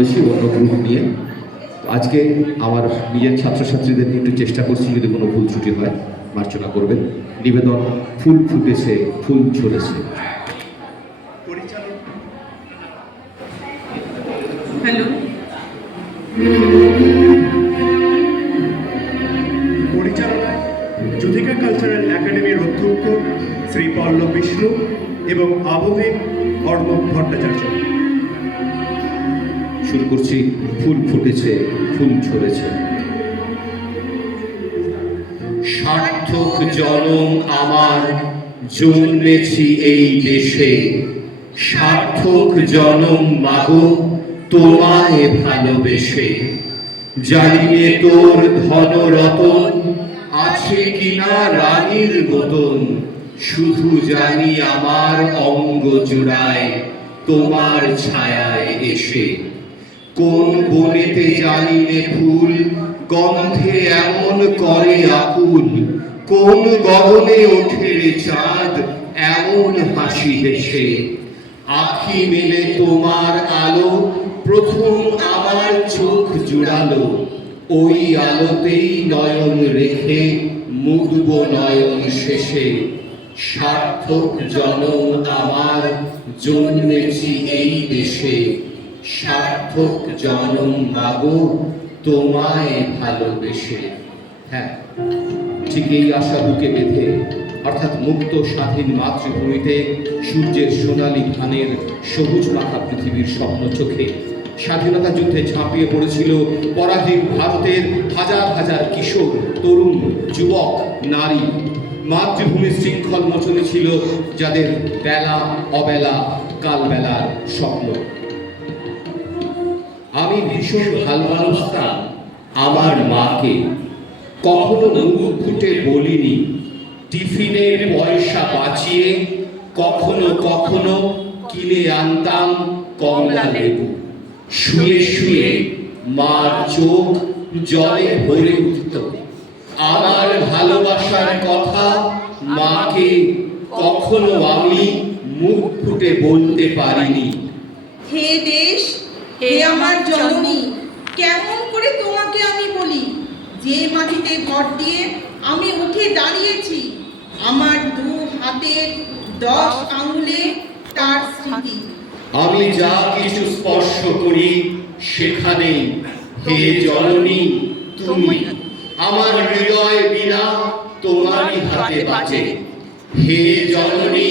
অন্য গ্রুপ নিয়ে আজকে আমার নিজের ছাত্রছাত্রীদের নিয়ে একটু চেষ্টা করছি, যদি কোনো ভুল ত্রুটি হয় মার্জনা করবেন। নিবেদন ফুল ফুটেছে, ফুল ঝরেছে। হ্যালো, পরিচালনায় যুথিকা কালচারাল একাডেমির অধ্যক্ষ শ্রী পল্লব বিষ্ণু এবং আবহে অর্ণব ভট্টাচার্য। শুরু করছি ফুল ফুটেছে, ফুল ঝরেছে। সার্থক জনম আমার, জন্মেছি এই দেশে। সার্থক জনম মাগো, তোমায় ভালোবেসে। জানিয়ে তোর ধন রতন আছে কিনা রানীর মতন, শুধু জানি আমার অঙ্গ জোড়ায় তোমার ছায়ায় এসে। কোন বনেতে জানি নে ফুল, গন্ধে এমন করে আকুল। কোন গগনে ওঠে রে চাঁদ, এমন হাসি হেসে। আখি মেলে তোমার আলো, প্রথম আমার চোখ জুড়ালো। ওই আলোতেই নয়ন রেখে মুগ্ধ নয়ন শেষে। সার্থক জনম আমার, জন্মেছি এই দেশে। সার্থক জনম মাগো, তোমায় ভালোবেসে। হ্যাঁ, ঠিক এই আশা বুকে বেঁধে, অর্থাৎ মুক্ত স্বাধীন মাতৃভূমিতে সূর্যের সোনালী ধানের সবুজ মাখা পৃথিবীর স্বপ্ন চোখে স্বাধীনতা যুদ্ধে ঝাঁপিয়ে পড়েছিল পরাধীন ভারতের হাজার হাজার কিশোর, তরুণ, যুবক, নারী। মাতৃভূমির শৃঙ্খল মোচনে ছিল যাদের বেলা অবেলা কালবেলার স্বপ্ন। আমি ভীষণ ভালোবাসতাম আমার মাকে, কখনো মুখ ফুটে বলিনি। টিফিনের পয়সা বাঁচিয়ে কখনো কখনো কিনে আনতাম কমলা লেবু। শুয়ে শুয়ে মার চোখ জলে ভরে উঠত। আমার ভালোবাসার কথা মাকে কখনো আমি মুখ ফুটে বলতে পারিনি। হে দেশ, হে আমার জননী, কেমন করে তোমাকে আমি বলি, যে মাটিতে ভর দিয়ে আমি উঠে দাঁড়িয়েছি। আমার দু হাতের 10 আঙুলে তার স্মৃতি। আমি যা কিছু স্পর্শ করি সেখানে হে জননী তুমি। আমার হৃদয় বিনা তোমারই হাতে বাঁচে। হে জননী,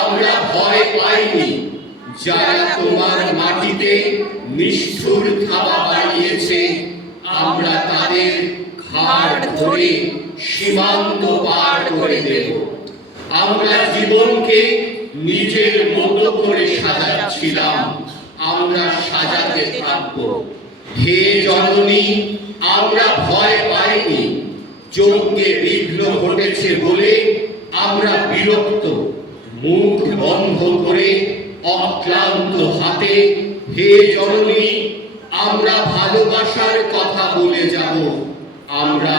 আমরা ভয় পাইনি। যারা তোমার মাটিতে নিষ্ঠুর থাবা বাড়িয়েছে, আমরা তাদের ঘাড় ধরে সীমান্ত পার করে দেব। আমরা জীবনকে নিজের মতো করে সাজাচ্ছিলাম, আমরা সাজাতে থাকব। হে জননী, আমরা ভয় পাইনি। যজ্ঞে বিঘ্ন ঘটেছে বলে আমরা বিরক্ত। মুখ বন্ধ করে অক্লান্ত হাতে হে জননী, আমরা ভালোবাসার কথা বলে যাব। আমরা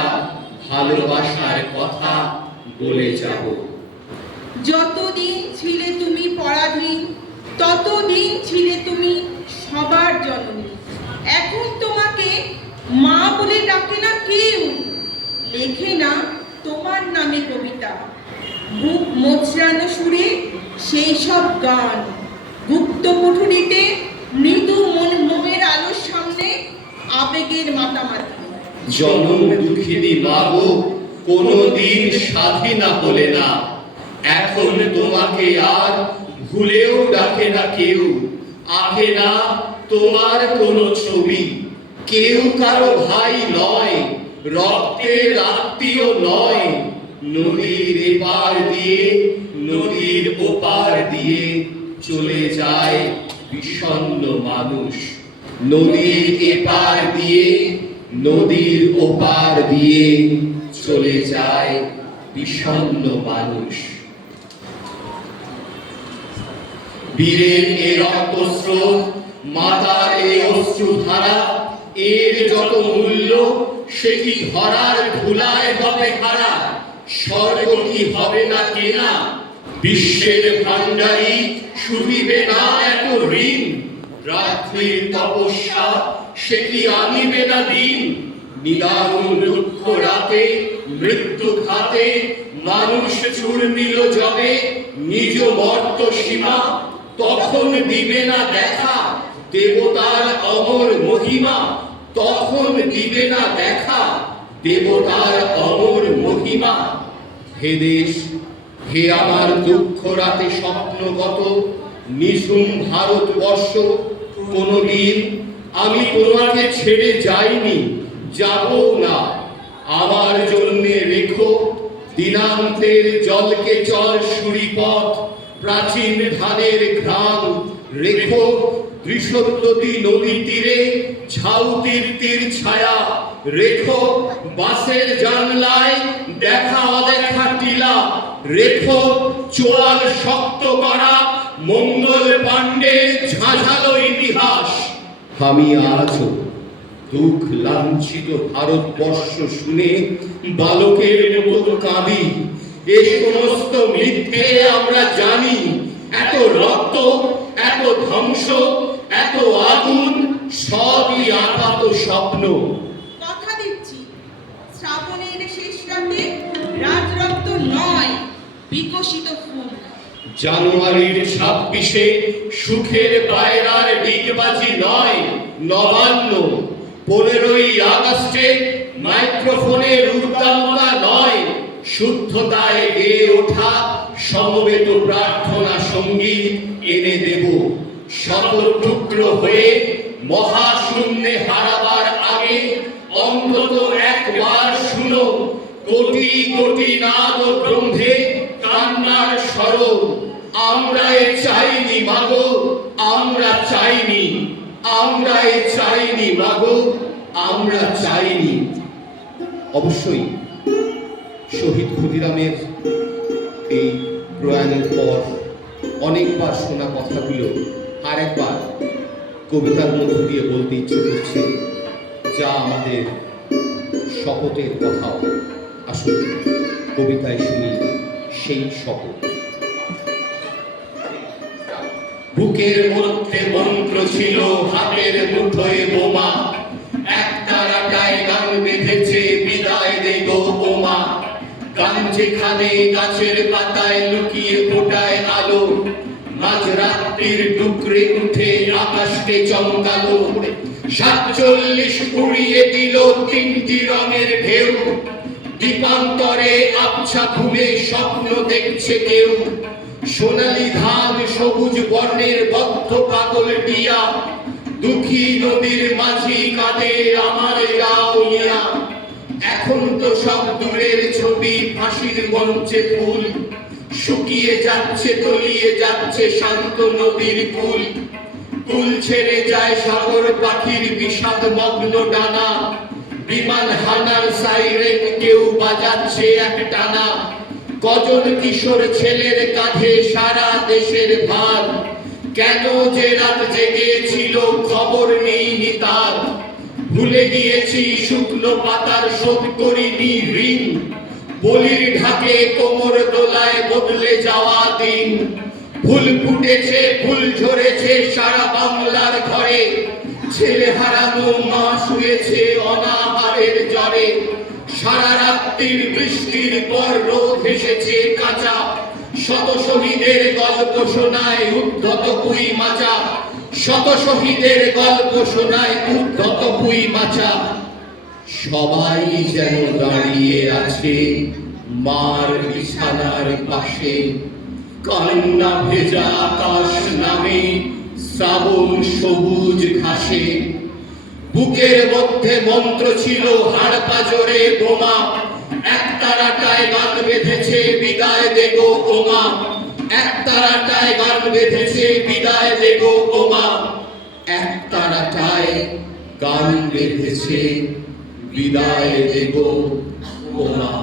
ভালোবাসার কথা বলে যাব। যতদিন ছিলে তুমি পরাধীন, ততদিন ছিলে তুমি সবার জননী। এখন তোমাকে মা বলে ডাকে না কেউ, লেখে না তোমার নামে কবিতা। বুক মোচড়ানো সুরে সেই সব গান, গুপ্ত কুঠুরিতে মৃদু মোমের আলোর সামনে আবেগের মাতামাতি। জনম দুঃখিনী মাগো, কোনদিন স্বাধীনা হলে না। এখন তোমাকে আর ভুলেও ডাকে না কেউ। আঁকে না তোমার কোনো ছবি। কেউ কারো ভাই নয়, রক্তের আত্মীয় নয়। নদীর এপার দিয়ে নদীর ওপার দিয়ে চলে যায় বিষণ্ণ মানুষ। নদীর এপার দিয়ে নদীর ওপার দিয়ে চলে যায় বিষণ্ণ মানুষ। বীরের এ রক্তস্রোত, মাতার এ অশ্রুধারা, এর যত মূল্য সে কি ধরার ধুলায় হবে হারা। স্বর্গ কি হবে না কেনা, বিশ্বের ভান্ডারী শুধিবে না এত ঋণ। রাত্রির তপস্যা সে কি আনিবে না দিন, নিদারুণ দুঃখ রাতে মৃত্যু ঘাতে মানুষ চূর্ণিল যবে নিজ মর্ত সীমা, তখন দিবে না দেখা দেবতার অমর মহিমা, তখন দিবে না দেখা দেবতার অমর মহিমা। হে দেশ, হে আমার দুঃখ রাতে স্বপ্নগত নিঝুম ভারতবর্ষ, কোনদিন আমি তোমাকে ছেড়ে যাইনি, যাব না। আমার জন্যে রেখো দিনান্তের জলকে চল সুরিপথ, প্রাচীন ধানের ঘ্রাণ রেখো ত্রিশোদ্যতী নদী তীরে ঝাউতির তীর ছায়া, রেখো বাসের জানলায় দেখা অদেখা টিলা, রেখো চোয়াল শক্ত করা মঙ্গল পাণ্ডের ঝাঁঝালো ইতিহাস। আমি আজও দুঃখ লাঞ্ছিত ভারতবর্ষ শুনে বালকের মতো কাঁদি। এ সমস্ত মিথ্যে আমরা জানি, এত রক্ত, এত ধ্বংস, এত আগুন সবই আপাত স্বপ্ন। কথা দিচ্ছি, শ্রাবণের শেষ রাতে রাজরক্ত নয়, বিকশিত ফুল। জানুয়ারির 26-এ সুখের পায়রার ডিগবাজি নয়, নবান্ন। 15ই আগস্টে মাইক্রোফোনের উদ্দামতা নয়, শুদ্ধতায় গেয়ে ওঠা সমবেত প্রার্থনা সঙ্গীত এনে দেব। শত টুকরো হয়ে মহাশূন্যে হারাবার আগে অন্তত একবার শুনো কোটি কোটি নাদ ও ব্রহ্মে কান্নার স্বর। আমরা এ চাইনি মাগো, আমরা চাইনি, আমরা এ চাইনি মাগো, আমরা চাইনি। অবশ্যই শহীদ ক্ষুদিরামের এই প্রয়াণের পর অনেকবার শোনা কথাগুলো আর একবার কবিতার মধ্য দিয়ে বলতে ইচ্ছে করছে, যা আমাদের শপথের কথাও। আসলে কবিতায় শুনি সেই শপথ। বুকের মধ্যে মন্ত্র ছিল, হাতের মুঠোয় বোমা, এক তারাটায় গান বেঁধেছে বিদায় দে গো বোমা। গান যেখানে গাছের পাতায় লুকিয়ে ফোটায় আলো, মাঝরাত্রির টুকরে উঠে আকাশকে চমকালো। 47 উড়িয়ে দিল 3টি রঙের ঢেউ, দীপান্তরে আবছা ঘুমে স্বপ্ন দেখছে কেউ। সোনালী ধান সবুজ বর্ণের বদ্ধ পাগল টিয়া, দুঃখী নদীর মাঝি কাঁদে আমার গাউলিয়া। এখন তো সব দূরের ছবি, ফাঁসির মঞ্চে ফুল, শুকিয়ে যাচ্ছে তলিয়ে যাচ্ছে শান্ত নদীর কুল। কুল ছেড়ে যায় সাগর পাখির বিষাদ মগ্ন ডানা, বিমান হানার সাইরেন কেউ বাজাচ্ছে এক টানা। কজন কিশোর ছেলের কাঁধে সারা দেশের ভার, কেন যে রাত জেগেছিল খবর নেই নিতার। ভুলে গিয়েছি শুকনো পাতার শোধ করিনি ঋণ, বলির ঢাকে কোমর দোলায় বদলে যাওয়া দিন। ফুল ফুটেছে ফুল ঝরেছে সারা বাংলার ঘরে, ছেলে হারানো মা শুয়েছে অনাহারের জ্বরে। সারা রাত্রির বৃষ্টির পর রোদ এসেছে কাঁচা, শত শহীদের গল্প শোনায় উদ্ধত পুই মাচা, শত শহীদের গল্প শোনায় উদ্ধত পুই মাচা। সবাই যেন দাঁড়িয়ে আছে মার বিছানার পাশে, কান্না ভেজা আকাশ নামে শ্রাবণ সবুজ ঘাসে। বুকের মধ্যে মন্ত্র ছিল হাড় পাঁজরে বোমা, এক তারাটায় গান বেঁধেছে বিদায় দে গো বোমা, এক তারাটায় গান বেঁধেছে বিদায় দে গো বোমা, এক তারাটায় গান বেঁধেছে বিদায় দে গো বোমা।